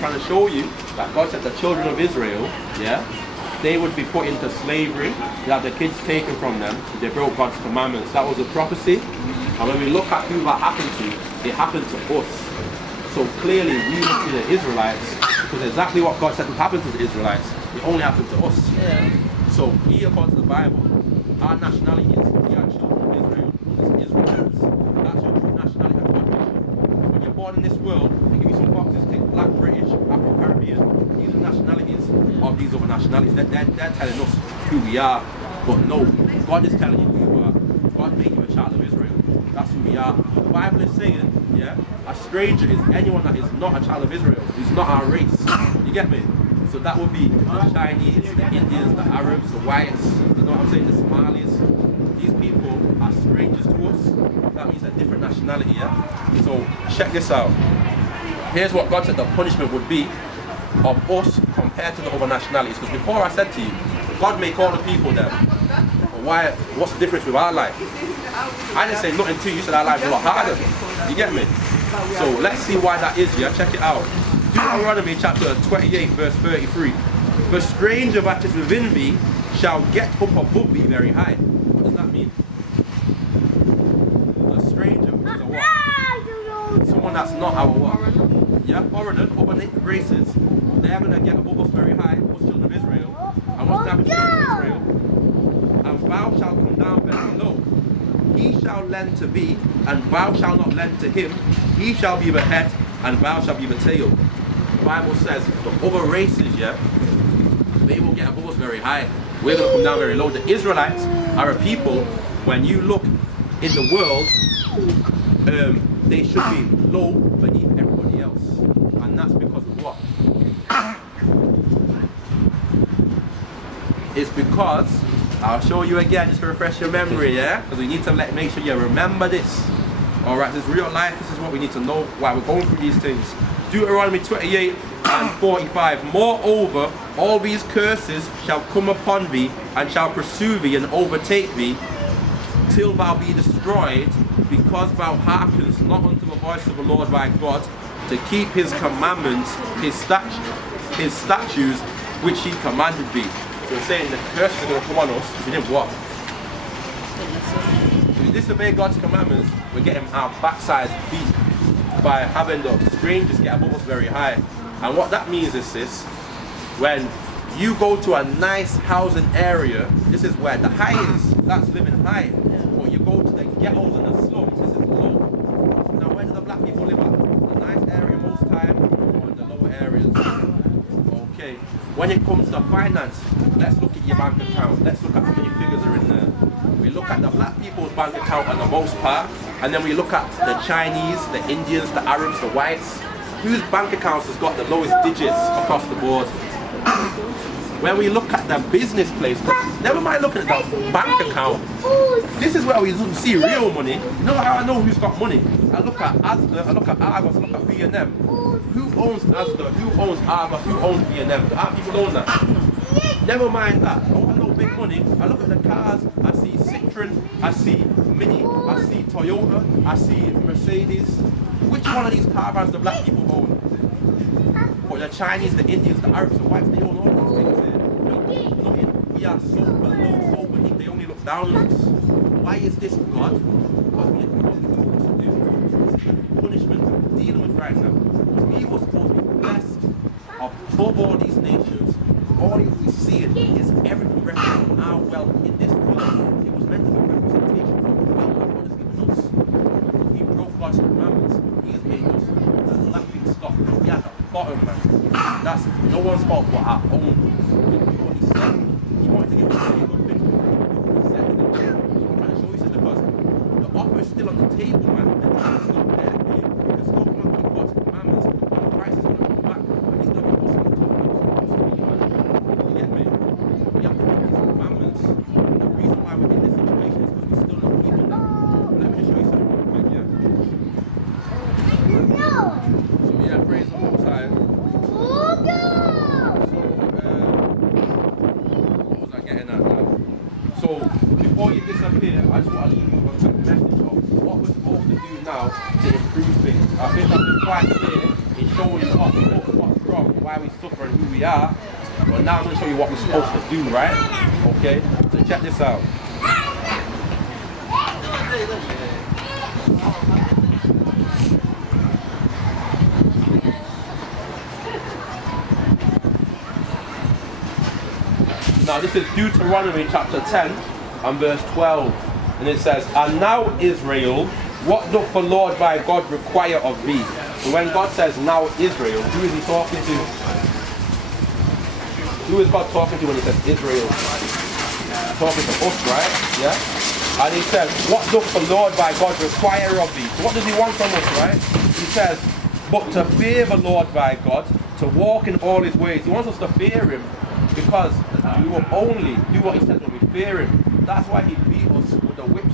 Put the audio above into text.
trying to show you that God said the children of Israel, yeah, they would be put into slavery, they have their kids taken from them, they broke God's commandments. That was a prophecy. And when we look at who that happened to, it happened to us. So clearly we must be the Israelites, because exactly what God said would happen to the Israelites, it only happened to us. Yeah. So we, according to the Bible, our nationality is we are children of Israel. It's Israelites. That's your true nationality. When you're born in this world, they give you some boxes, take black, British, Afro-Caribbean. These are nationalities of these other nationalities. They're telling us who we are. But no, God is telling you who you are. God made you a child of Israel. That's who we are. The Bible is saying, yeah, a stranger is anyone that is not a child of Israel. He's not our race. You get me? So that would be the Chinese, the Indians, the Arabs, the whites, you know what I'm saying, the Somalis. These people are strangers to us. That means a different nationality, yeah? So check this out. Here's what God said the punishment would be of us compared to the other nationalities. Because before I said to you, God make all the people there. Why? What's the difference with our life? I didn't say nothing to you, you said our life is a lot harder. You get me? So let's see why that is, yeah? Check it out. Deuteronomy chapter 28 verse 33. The stranger that is within thee shall get up above thee very high. What does that mean? The stranger is a what? Someone that's not our what? Yeah, foreigners, other races, they're going to get above us very high, us children of Israel. And what's that with children of Israel? And thou shalt come down very low. He shall lend to thee, and thou shalt not lend to him. He shall be the head, and thou shalt be the tail. The Bible says the other races, yeah, they will get above us very high. We're going to come down very low. The Israelites are a people, when you look in the world, they should be low beneath everybody else. And that's because of what? It's because, I'll show you again just to refresh your memory, yeah? Because we need to make sure you remember this. Alright, this is real life, this is what we need to know why we're going through these things. Deuteronomy 28 and 45. Moreover, all these curses shall come upon thee, and shall pursue thee and overtake thee, till thou be destroyed, because thou hearkenest not unto the voice of the Lord thy God, to keep his commandments, his statutes, which he commanded thee. So it's saying the curses are going to come on us if we didn't what? If we disobey God's commandments, we're getting our backsides beat by having the strangers get above us very high. And what that means is this: when you go to a nice housing area, this is where the high is, that's living high. But you go to the ghettos and the slums, this is low. Now where do the black people live at? The nice area most time, or in the lower areas? Okay. When it comes to finance, let's look at your bank account. Let's look at how many figures are in there. We look at the black people's bank account on the most part, and then we look at the Chinese, the Indians, the Arabs, the whites. Whose bank accounts has got the lowest digits across the board? When we look at the business place, never mind looking at the bank account, this is where we see real money. You know how I know who's got money? I look at Asda, I look at Argos, I look at B&M. Who owns Asda? Who owns Argos? Who owns B&M? Our people own that. Never mind that. I want to know big money. I look at the cars, I see Citroen, I see Mini, I see Toyota, I see Mercedes. Which one of these caravans the black people own? Or the Chinese, the Indians, the Arabs, the whites, they own all these things here. Nothing. We are so below, so beneath, they only look down on us. Why is this God? Because we what we told us to do. Punishment we're dealing with right now. We were supposed to be blessed above all these nations. All we see is everything representing our wealth in this world. It was meant to be a representation of the wealth that God has given us. We broke God's commandments. He has made us the laughing stock. We are at the bottom, man. That's no one's fault but our own. What he said, he wanted to give us a good thing. He said it. So I'm trying to show you this because the offer is still on the table, man. The time is not there for you. You can still come and keep God's commandments, and the price is going to come back. And he's going to be possible to you get me? We have to keep these commandments. The reason why we're in this situation is because we're still not keeping them. Let me just show you something real quick, yeah? So yeah, praise the Most High. What was I getting at now? So before you disappear, I just want to leave you with a quick message of what we're supposed to do now to improve things. I think I've been quite clear in showing what's up, what's wrong. why we suffer and who we are. But now I'm going to show you what we're supposed to do, right? Okay, so check this out. Now this is Deuteronomy chapter 10 and verse 12. And it says, "And now Israel, what doth the Lord thy God require of thee?" So when God says, "Now Israel," who is he talking to? Who is God talking to when he says Israel? Talking to us, right? Yeah? And he says, "What doth the Lord thy God require of thee?" So what does he want from us, right? He says, "But to fear the Lord thy God, to walk in all his ways." He wants us to fear him because we will only do what he says when we fear him. That's why he beat us with the whip.